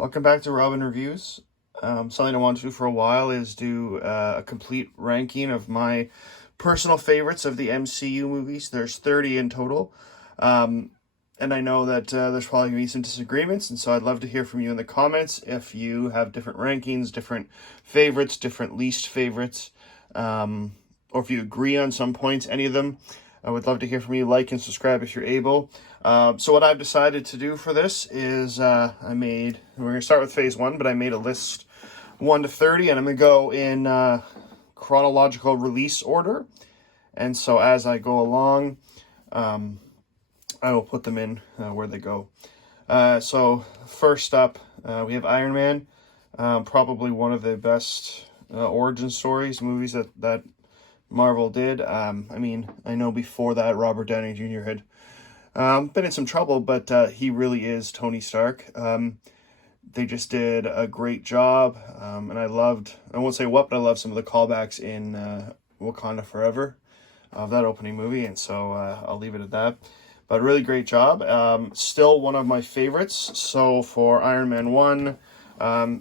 Welcome back to Robin Reviews. Something I want to do for a while is do a complete ranking of my personal favorites of the MCU movies. There's 30 in total. Um, and I know that there's probably going to be some disagreements, and so I'd love to hear from you in the comments if you have different rankings, different favorites, different least favorites, or if you agree on some points, any of them. I would love to hear from you. Like and subscribe if you're able. So what I've decided to do for this is we're going to start with phase one, but I made a list 1 to 30, and I'm going to go in chronological release order. And so as I go along, I will put them in where they go. So first up, we have Iron Man, probably one of the best origin stories, movies that Marvel did. I know before that Robert Downey Jr. had been in some trouble, but he really is Tony Stark. They just did a great job, and I won't say what, but I loved some of the callbacks in Wakanda Forever of that opening movie, and so I'll leave it at that. But really great job. Still one of my favorites. So for Iron Man 1,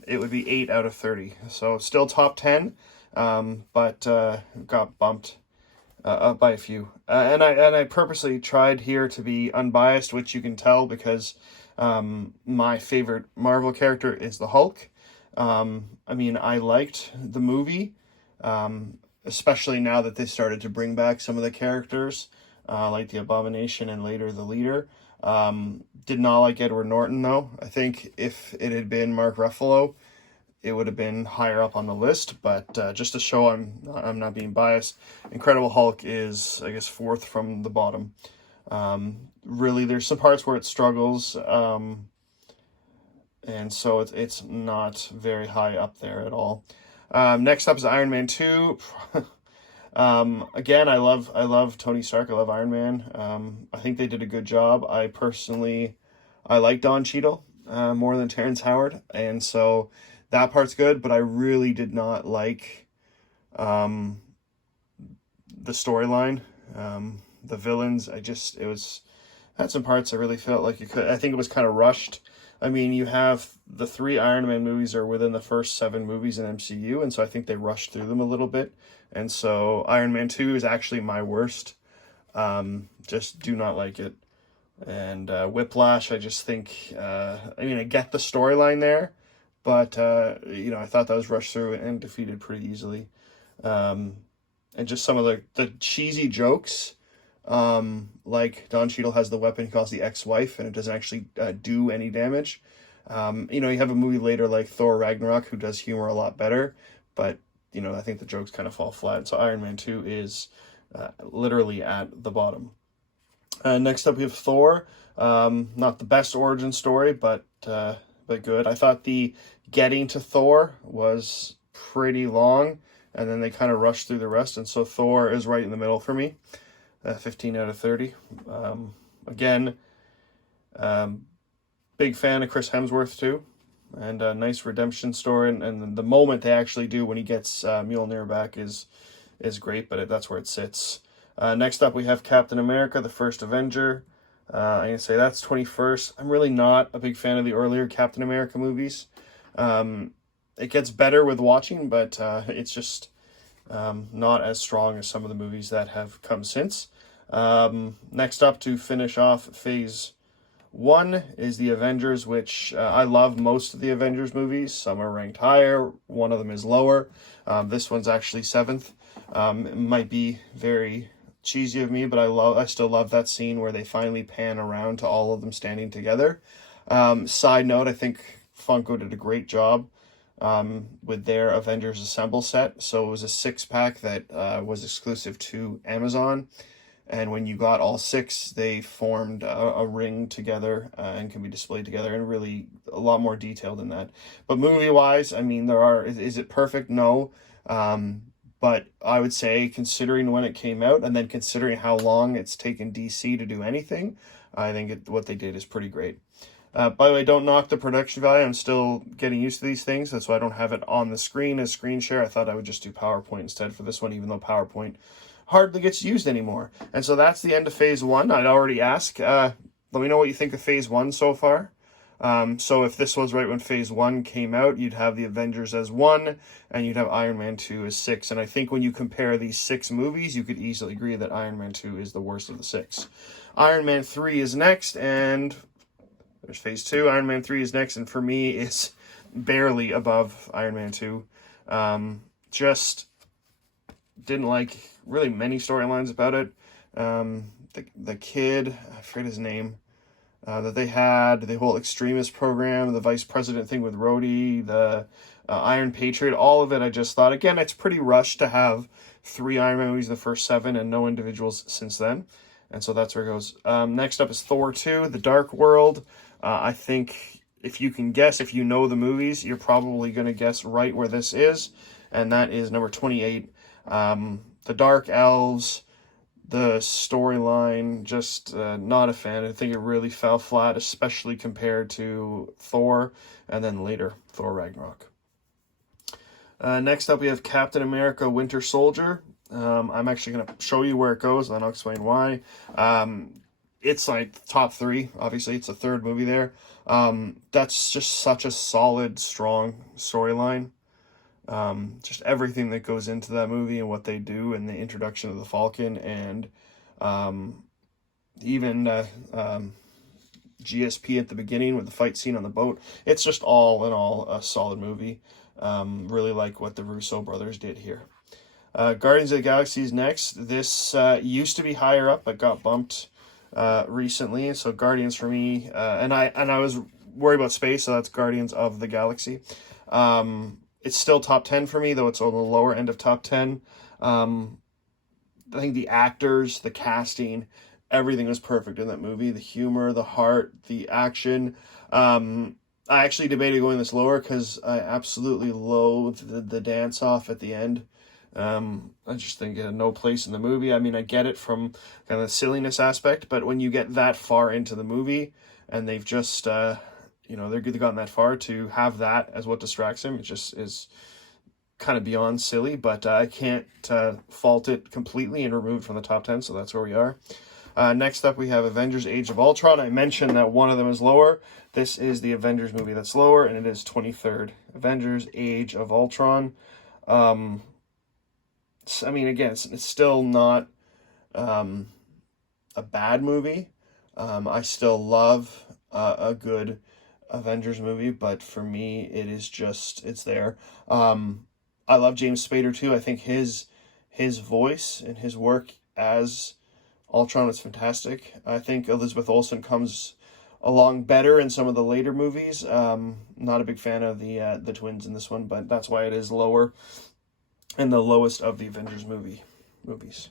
it would be 8 out of 30. So still top 10, but got bumped up by a few. And I purposely tried here to be unbiased, which you can tell because my favorite Marvel character is the Hulk. I liked the movie, especially now that they started to bring back some of the characters, like the Abomination and later the Leader. Did not like Edward Norton, though. I think if it had been Mark Ruffalo, it would have been higher up on the list, but just to show I'm not being biased, Incredible Hulk is, I guess, fourth from the bottom. Really, there's some parts where it struggles, and so it's not very high up there at all. Next up is Iron Man 2. Again, I love Tony Stark. I love Iron Man. I think they did a good job. I like Don Cheadle more than Terrence Howard, and so that part's good, but I really did not like the storyline, the villains. Had some parts I really felt like I think it was kind of rushed. You have the 3 Iron Man movies are within the first 7 movies in MCU, and so I think they rushed through them a little bit. And so Iron Man 2 is actually my worst. Just do not like it. And Whiplash, I just think, I get the storyline there, but, I thought that was rushed through and defeated pretty easily. And just some of the cheesy jokes, like Don Cheadle has the weapon he calls the ex-wife, and it doesn't actually do any damage. You have a movie later like Thor Ragnarok who does humor a lot better, but, I think the jokes kind of fall flat. So Iron Man 2 is literally at the bottom. Next up we have Thor. Not the best origin story, but good. I thought the getting to Thor was pretty long, and then they kind of rushed through the rest, and so Thor is right in the middle for me. 15 out of 30. Again, big fan of Chris Hemsworth too, and a nice redemption story, and the moment they actually do when he gets Mjolnir back is great, but that's where it sits. Next up we have Captain America, the First Avenger. I'm going to say that's 21st. I'm really not a big fan of the earlier Captain America movies. It gets better with watching, but it's just not as strong as some of the movies that have come since. Next up to finish off phase 1 is the Avengers, which I love most of the Avengers movies. Some are ranked higher, one of them is lower. This one's actually 7th. It might be very cheesy of me, but I still love that scene where they finally pan around to all of them standing together. Side note, I think Funko did a great job with their Avengers Assemble set. So it was a 6-pack that was exclusive to Amazon, and when you got all 6, they formed a ring together and can be displayed together, and really a lot more detailed than that. But movie-wise, is it perfect? No. But I would say, considering when it came out, and then considering how long it's taken DC to do anything, I think what they did is pretty great. By the way, don't knock the production value. I'm still getting used to these things. That's why I don't have it on the screen as screen share. I thought I would just do PowerPoint instead for this one, even though PowerPoint hardly gets used anymore. And so that's the end of phase 1. I'd already ask, let me know what you think of phase 1 so far. So if this was right when Phase 1 came out, you'd have the Avengers as 1, and you'd have Iron Man 2 as 6. And I think when you compare these 6 movies, you could easily agree that Iron Man 2 is the worst of the 6. Iron Man 3 is next, and there's Phase 2. Iron Man 3 is next, and for me, it's barely above Iron Man 2. Just didn't like really many storylines about it. The kid, I forget his name, that they had, the whole extremist program, the vice president thing with Rhodey, the Iron Patriot, all of it, I just thought, again, it's pretty rushed to have 3 Iron Man movies in the first 7 and no individuals since then. And so that's where it goes. Next up is Thor 2, The Dark World. I think if you can guess, if you know the movies, you're probably going to guess right where this is. And that is number 28. The Dark Elves, the storyline, just not a fan. I think it really fell flat, especially compared to Thor and then later Thor Ragnarok. Next up, we have Captain America Winter Soldier. I'm actually going to show you where it goes, and then I'll explain why. It's like top 3. Obviously, it's the 3rd movie there. That's just such a solid, strong storyline. Just everything that goes into that movie and what they do and the introduction of the Falcon and even GSP at the beginning with the fight scene on the boat. It's just all in all a solid movie. Really like what the Russo brothers did here. Guardians of the Galaxy is next. This used to be higher up but got bumped recently. So Guardians for me, and I was worried about space, so that's Guardians of the Galaxy. It's still top 10 for me, though it's on the lower end of top 10. I think the actors, the casting, everything was perfect in that movie. The humor, the heart, the action. I actually debated going this lower because I absolutely loathed the dance-off at the end. I just think it had no place in the movie. I mean, I get it from kind of the silliness aspect, but when you get that far into the movie and they've just... they've gotten that far to have that as what distracts him. It just is kind of beyond silly, but I can't fault it completely and remove it from the top 10, so that's where we are. Next up, we have Avengers Age of Ultron. I mentioned that one of them is lower. This is the Avengers movie that's lower, and it is 23rd. Avengers Age of Ultron. Again, it's still not a bad movie. I still love a good Avengers movie, but for me, it's there. I love James Spader too. I think his voice and his work as Ultron is fantastic. I think Elizabeth Olsen comes along better in some of the later movies. Not a big fan of the twins in this one, but that's why it is lower and the lowest of the Avengers movies.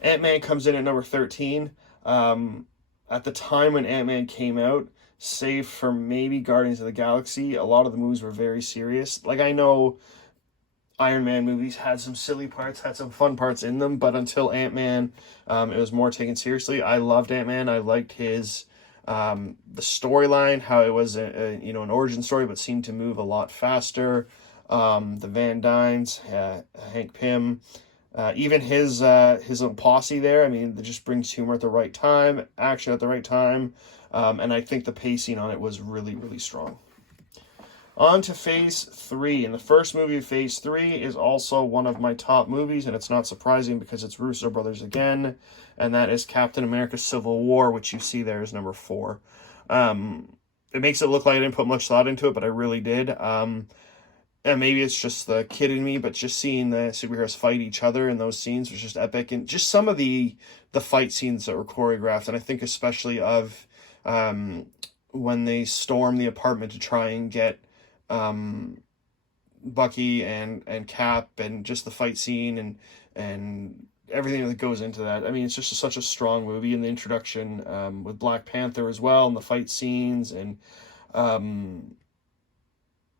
Ant-Man comes in at number 13. At the time when Ant-Man came out, save for maybe Guardians of the Galaxy, a lot of the movies were very serious. Like, I know Iron Man movies had some silly parts, had some fun parts in them, but until Ant-Man, it was more taken seriously. I loved Ant-Man. I liked his the storyline, how it was an origin story, but seemed to move a lot faster. The Van Dynes, Hank Pym, even his little posse there. I mean, it just brings humor at the right time, action at the right time, and I think the pacing on it was really, really strong. On to Phase 3, and the first movie of Phase 3 is also one of my top movies, and it's not surprising because it's Russo brothers again, and that is Captain America Civil War, which you see there is number 4. It makes it look like I didn't put much thought into it, but I really did. And maybe it's just the kid in me, but just seeing the superheroes fight each other in those scenes was just epic, and just some of the fight scenes that were choreographed, and I think especially of when they storm the apartment to try and get Bucky and Cap, and just the fight scene and everything that goes into that. I mean, it's just such a strong movie, and the introduction with Black Panther as well, and the fight scenes, and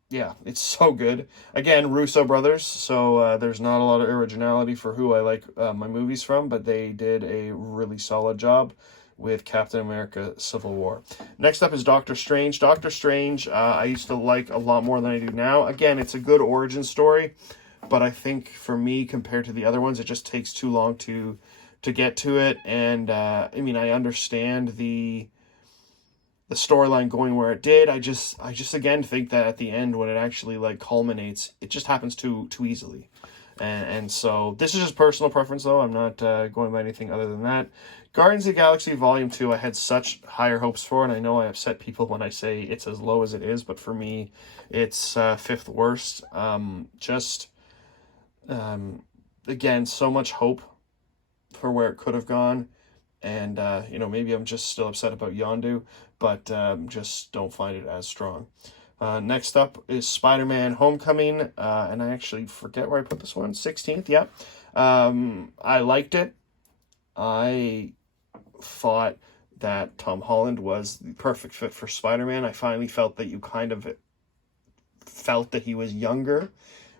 yeah, it's so good. Again, Russo brothers, so there's not a lot of originality for who I like my movies from, but they did a really solid job with Captain America Civil War. Next up is Doctor Strange. Doctor Strange, I used to like a lot more than I do now. Again, it's a good origin story, but I think for me, compared to the other ones, it just takes too long to get to it. And I mean, I understand the the storyline going where it did. I just again think that at the end, when it actually like culminates, it just happens too easily. And so this is just personal preference, though. I'm not going by anything other than that. Guardians of the Galaxy Volume 2, I had such higher hopes for, and I know I upset people when I say it's as low as it is, but for me, it's fifth worst. Again, so much hope for where it could have gone, and maybe I'm just still upset about Yondu, but just don't find it as strong. Next up is Spider-Man Homecoming, and I actually forget where I put this one. 16th, yeah. I liked it. I thought that Tom Holland was the perfect fit for Spider-Man. I finally felt that you kind of felt that he was younger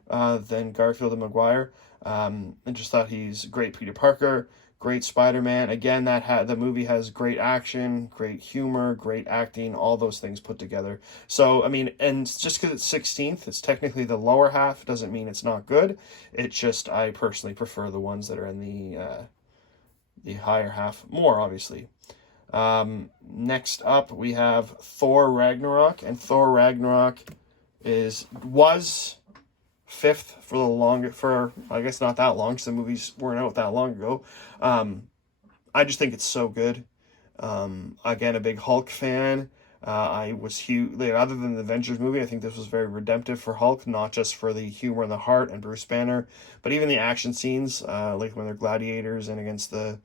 than Garfield and Maguire, and just thought he's great Peter Parker, great Spider-Man. Again, the movie has great action, great humor, great acting, all those things put together. So, I mean, and just because it's 16th, it's technically the lower half, doesn't mean it's not good. It's just, I personally prefer the ones that are in the higher half more, obviously. Next up, we have Thor Ragnarok, and Thor Ragnarok was fifth for I guess not that long, because the movies weren't out that long ago. I just think it's so good. Again, a big Hulk fan. I was huge. Other than the Avengers movie, I think this was very redemptive for Hulk, not just for the humor and the heart and Bruce Banner, but even the action scenes, like when they're gladiators and against the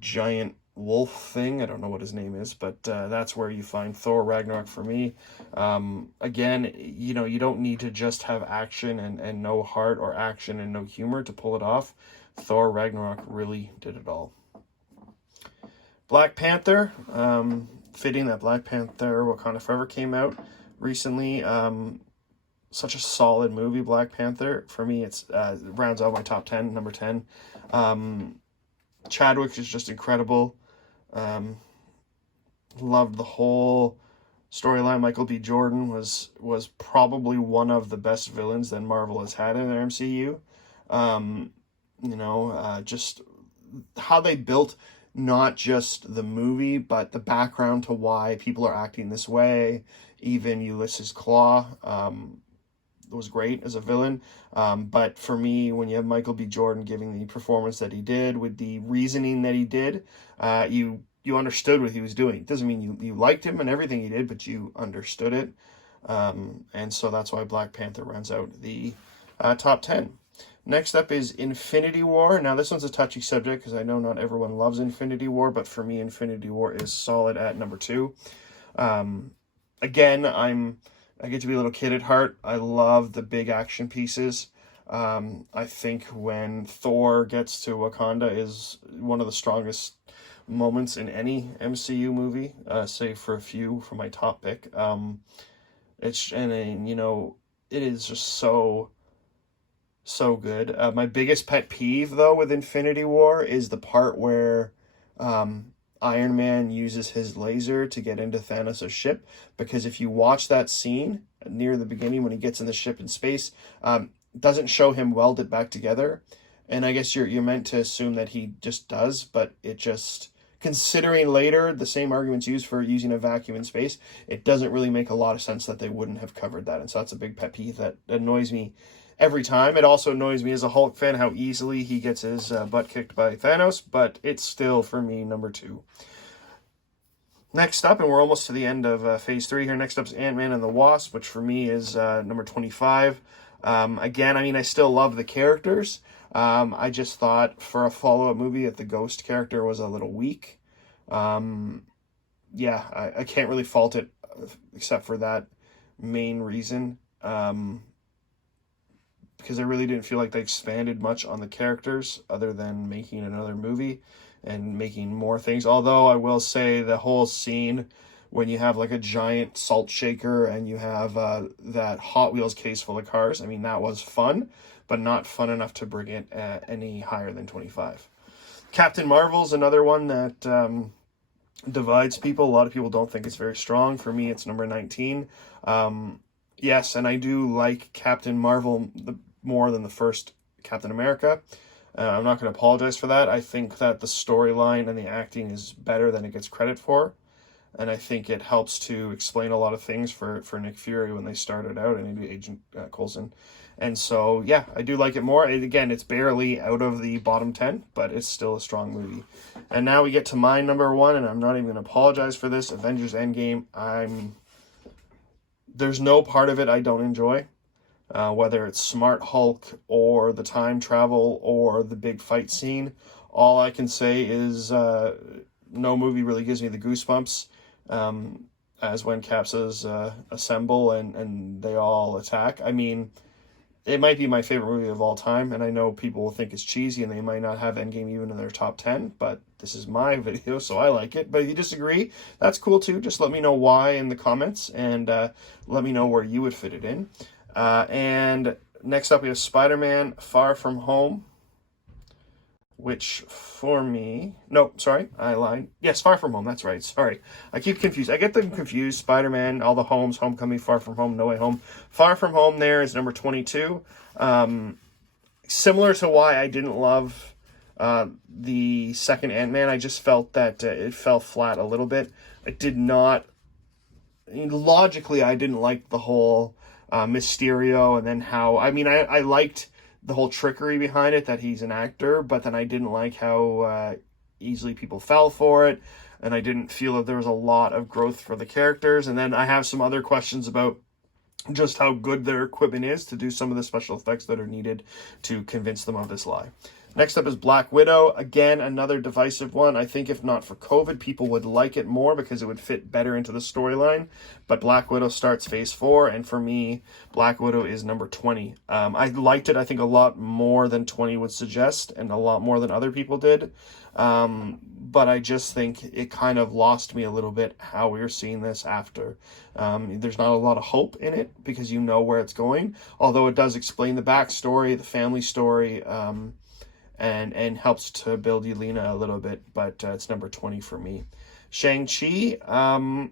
giant wolf thing. I don't know what his name is, but that's where you find Thor Ragnarok for me. Again, you don't need to just have action and no heart, or action and no humor to pull it off. Thor Ragnarok really did it all. Black Panther, fitting that Black Panther Wakanda Forever came out recently. Such a solid movie, Black Panther. For me, it's rounds out my top 10, number 10. Chadwick is just incredible. Loved the whole storyline. Michael B. Jordan was probably one of the best villains that Marvel has had in their MCU. Just how they built not just the movie, but the background to why people are acting this way. Even Ulysses Claw was great as a villain. But for me, when you have Michael B. Jordan giving the performance that he did, with the reasoning that he did, you understood what he was doing. It doesn't mean you liked him and everything he did, but you understood it. And so that's why Black Panther rounds out the top 10. Next up is Infinity War. Now, this one's a touchy subject because I know not everyone loves Infinity War, but for me, Infinity War is solid at number 2. Again, I get to be a little kid at heart. I love the big action pieces. I think when Thor gets to Wakanda is one of the strongest moments in any MCU movie, save for a few for my top pick. It is just so good. My biggest pet peeve, though, with Infinity War is the part where Iron Man uses his laser to get into Thanos' ship, because if you watch that scene near the beginning when he gets in the ship in space, doesn't show him welded back together. And I guess you're meant to assume that he just does, but it just, considering later the same arguments used for using a vacuum in space, it doesn't really make a lot of sense that they wouldn't have covered that. And so that's a big pet peeve that annoys me every time. It also annoys me as a Hulk fan how easily he gets his butt kicked by Thanos, but it's still, for me, number 2. Next up, and we're almost to the end of Phase 3 here, next up is Ant-Man and the Wasp, which for me is number 25. Again, I still love the characters. I just thought for a follow-up movie that the Ghost character was a little weak. I can't really fault it except for that main reason. Because I really didn't feel like they expanded much on the characters other than making another movie and making more things. Although I will say the whole scene when you have like a giant salt shaker and you have that Hot Wheels case full of cars, that was fun, but not fun enough to bring it any higher than 25. Captain Marvel's another one that divides people. A lot of people don't think it's very strong. For me, it's number 19. Yes, and I do like Captain Marvel more than the first Captain America. I'm not going to apologize for that. I think that the storyline and the acting is better than it gets credit for. and I think it helps to explain a lot of things for Nick Fury when they started out and maybe Agent Coulson. And so, yeah, I do like it more. Again, it's barely out of the bottom 10, but it's still a strong movie. And now we get to my number one, and I'm not even going to apologize for this. Avengers Endgame. There's no part of it I don't enjoy. Whether it's Smart Hulk or the time travel or the big fight scene. All I can say is no movie really gives me the goosebumps as when Cap says assemble and they all attack. I mean, it might be my favorite movie of all time, and I know people will think it's cheesy and they might not have Endgame even in their top 10, but this is my video, so I like it. But if you disagree, that's cool too. Just let me know why in the comments, and let me know where you would fit it in. And next up we have Spider-Man Far From Home, which for me... No, sorry, I lied. Yes, Far From Home, that's right. Sorry. I keep confused. I get them confused. Spider-Man, all the homes, Homecoming, Far From Home, No Way Home. Far From Home there is number 22. Similar to why I didn't love the second Ant-Man, I just felt that it fell flat a little bit. I did not... Logically, I didn't like the whole Mysterio and then how... I mean, I liked the whole trickery behind it, that he's an actor, but then I didn't like how easily people fell for it, and I didn't feel that there was a lot of growth for the characters. And then I have some other questions about just how good their equipment is to do some of the special effects that are needed to convince them of this lie. Next up is Black Widow. Again, another divisive one. I think if not for COVID, people would like it more because it would fit better into the storyline. But Black Widow starts phase 4, and for me, Black Widow is number 20. I liked it, I think, a lot more than 20 would suggest, and a lot more than other people did. But I just think it kind of lost me a little bit how we were seeing this after. There's not a lot of hope in it because you know where it's going, although it does explain the backstory, the family story, and helps to build Yelena a little bit, but it's number 20 for me. Shang-Chi,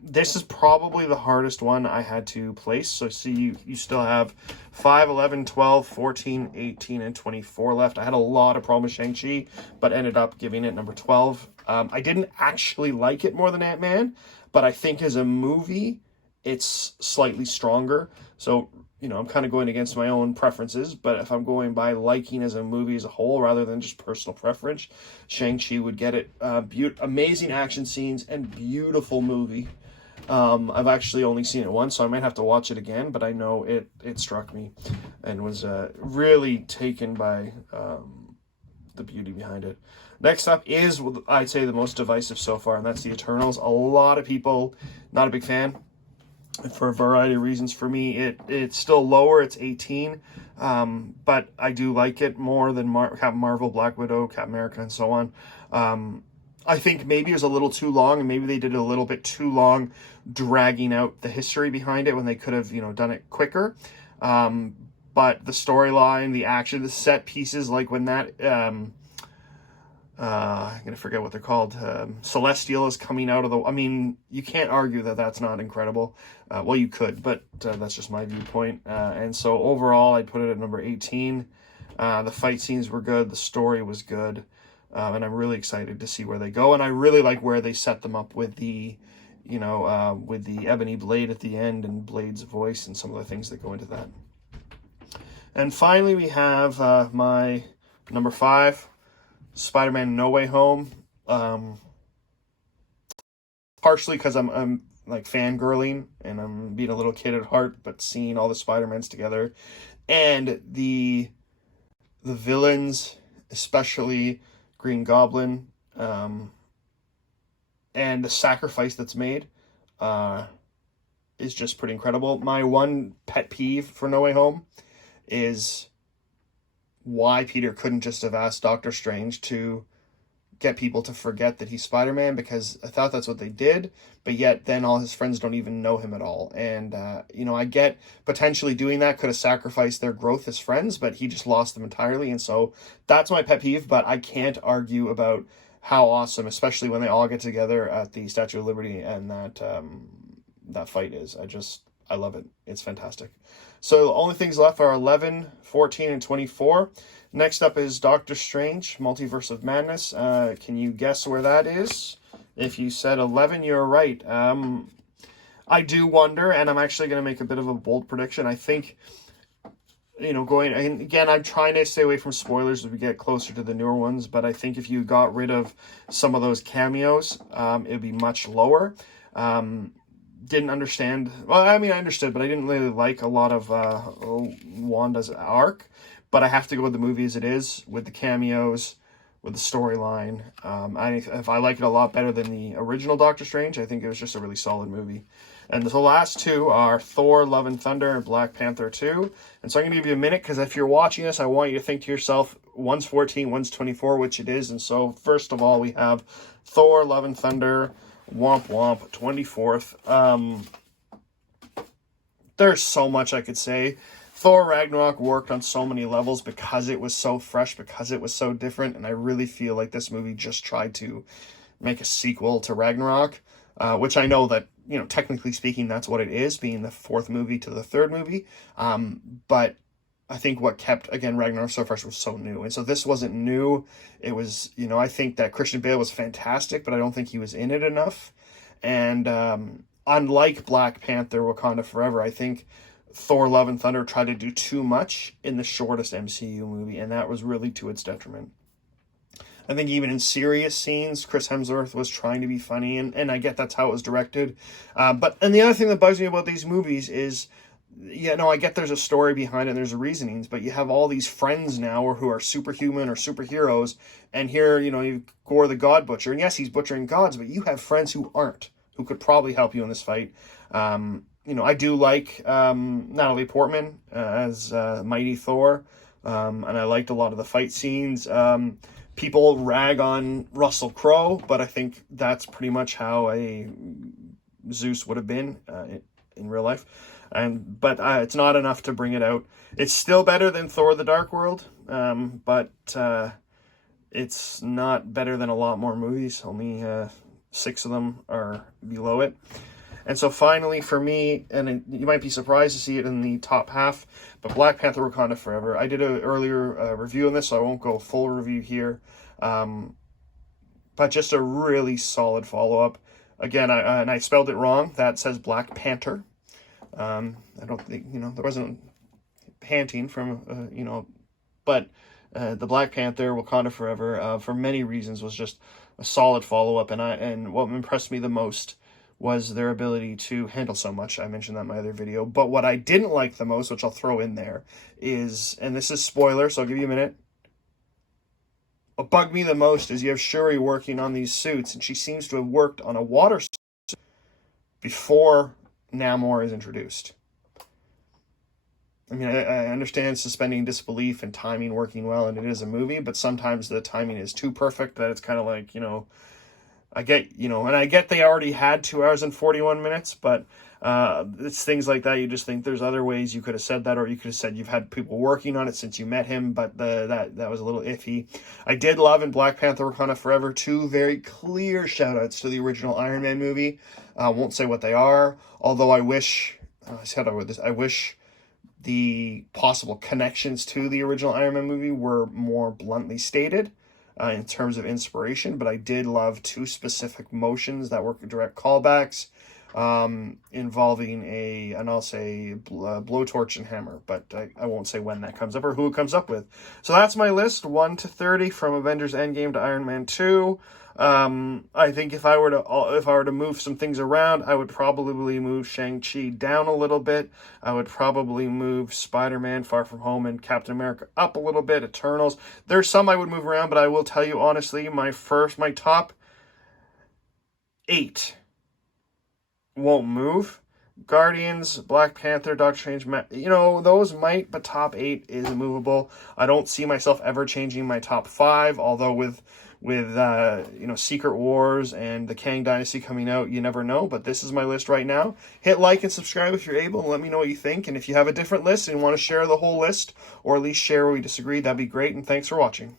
this is probably the hardest one I had to place. So see, you still have 5, 11, 12, 14, 18, and 24 left. I had a lot of problems with Shang-Chi, but ended up giving it number 12. I didn't actually like it more than Ant-Man, but I think as a movie, it's slightly stronger. So, you know, I'm kind of going against my own preferences, but if I'm going by liking as a movie as a whole rather than just personal preference, Shang-Chi would get it. Amazing action scenes and beautiful movie. I've actually only seen it once, so I might have to watch it again, but I know it struck me and was really taken by the beauty behind it. Next up is, I'd say, the most divisive so far, and that's the Eternals. A lot of people, not a big fan, for a variety of reasons. For me, it's still lower. It's 18, but I do like it more than Captain Marvel, Black Widow, Captain America, and so on. I think maybe it was a little too long, and maybe they did it a little bit too long, dragging out the history behind it when they could have, done it quicker. But the storyline, the action, the set pieces, like when that... I'm going to forget what they're called. Celestial is coming out of the... I mean, you can't argue that that's not incredible. Well, you could, but that's just my viewpoint. And so overall, I'd put it at number 18. The fight scenes were good. The story was good. And I'm really excited to see where they go. And I really like where they set them up with the, with the ebony blade at the end and Blade's voice and some of the things that go into that. And finally, we have my number 5. Spider-Man No Way Home, partially because I'm like fangirling and I'm being a little kid at heart, but seeing all the Spider-Mans together and the villains, especially Green Goblin, and the sacrifice that's made is just pretty incredible. My one pet peeve for No Way Home is why Peter couldn't just have asked Doctor Strange to get people to forget that he's Spider-Man, because I thought that's what they did, but yet then all his friends don't even know him at all. And, I get potentially doing that could have sacrificed their growth as friends, but he just lost them entirely. And so that's my pet peeve, but I can't argue about how awesome, especially when they all get together at the Statue of Liberty and that fight is. I love it. It's fantastic. So the only things left are 11, 14, and 24. Next up is Doctor Strange, Multiverse of Madness. Can you guess where that is? If you said 11, you're right. I do wonder, and I'm actually going to make a bit of a bold prediction. I think, going, and again, I'm trying to stay away from spoilers as we get closer to the newer ones, but I think if you got rid of some of those cameos, it would be much lower. Didn't understand, well, I mean, I understood, but I didn't really like a lot of Wanda's arc, but I have to go with the movie as it is, with the cameos, with the storyline. If I like it a lot better than the original Doctor Strange. I think it was just a really solid movie. And the last two are Thor, Love and Thunder, and Black Panther 2. And so I'm going to give you a minute, because if you're watching this, I want you to think to yourself, one's 14, one's 24, which it is. And so, first of all, we have Thor, Love and Thunder, womp womp, 24th. There's so much I could say. Thor Ragnarok worked on so many levels because it was so fresh, because it was so different, and I really feel like this movie just tried to make a sequel to Ragnarok, which I know that, technically speaking, that's what it is, being the fourth movie to the third movie, but I think what kept, again, Ragnarok so fresh was so new, and so this wasn't new. It was, I think that Christian Bale was fantastic, but I don't think he was in it enough, and unlike Black Panther, Wakanda Forever, I think Thor Love and Thunder tried to do too much in the shortest MCU movie, and that was really to its detriment. I think even in serious scenes, Chris Hemsworth was trying to be funny, and I get that's how it was directed. And the other thing that bugs me about these movies is, I get there's a story behind it and there's a reasonings, but you have all these friends now who are superhuman or superheroes, and here, you Gore the God Butcher, and yes, he's butchering gods, but you have friends who aren't, who could probably help you in this fight. I do like Natalie Portman as Mighty Thor, and I liked a lot of the fight scenes. People rag on Russell Crowe, but I think that's pretty much how a Zeus would have been in real life. But it's not enough to bring it out. It's still better than Thor: The Dark World, but it's not better than a lot more movies. Only 6 of them are below it. And so finally, for me, you might be surprised to see it in the top half, but Black Panther Wakanda Forever. I did an earlier review on this, so I won't go full review here. But just a really solid follow-up. Again, I spelled it wrong. That says Black Panther. I don't think, there wasn't panting from, but the Black Panther Wakanda Forever, for many reasons, was just a solid follow-up. And what impressed me the most was their ability to handle so much. I mentioned that in my other video. But what I didn't like the most, which I'll throw in there, is, and this is spoiler, so I'll give you a minute. What bugged me the most is you have Shuri working on these suits, and she seems to have worked on a water suit before Namor is introduced. I mean, I understand suspending disbelief and timing working well, and it is a movie, but sometimes the timing is too perfect that it's kind of like, I get, and I get they already had 2 hours and 41 minutes, but it's things like that. You just think there's other ways you could have said that, or you could have said you've had people working on it since you met him, but that was a little iffy. I did love in Black Panther Wakanda Forever 2 very clear shout-outs to the original Iron Man movie. I won't say what they are, although I wish, I wish the possible connections to the original Iron Man movie were more bluntly stated. In terms of inspiration, but I did love 2 specific motions that were direct callbacks involving and I'll say blowtorch and hammer, but I won't say when that comes up or who it comes up with. So that's my list, 1 to 30, from Avengers Endgame to Iron Man 2. I think if I were to move some things around, I would probably move Shang-Chi down a little bit. I would probably move Spider-Man Far From Home and Captain America up a little bit. Eternals. There's some I would move around, but I will tell you honestly, my top 8 won't move. Guardians, Black Panther, Doctor Strange, those might, but top 8 is movable. I don't see myself ever changing my top 5, although with Secret Wars and the Kang Dynasty coming out, you never know, but this is my list right now. Hit like and subscribe if you're able, and let me know what you think, and if you have a different list and want to share the whole list, or at least share where we disagree, that'd be great, and thanks for watching.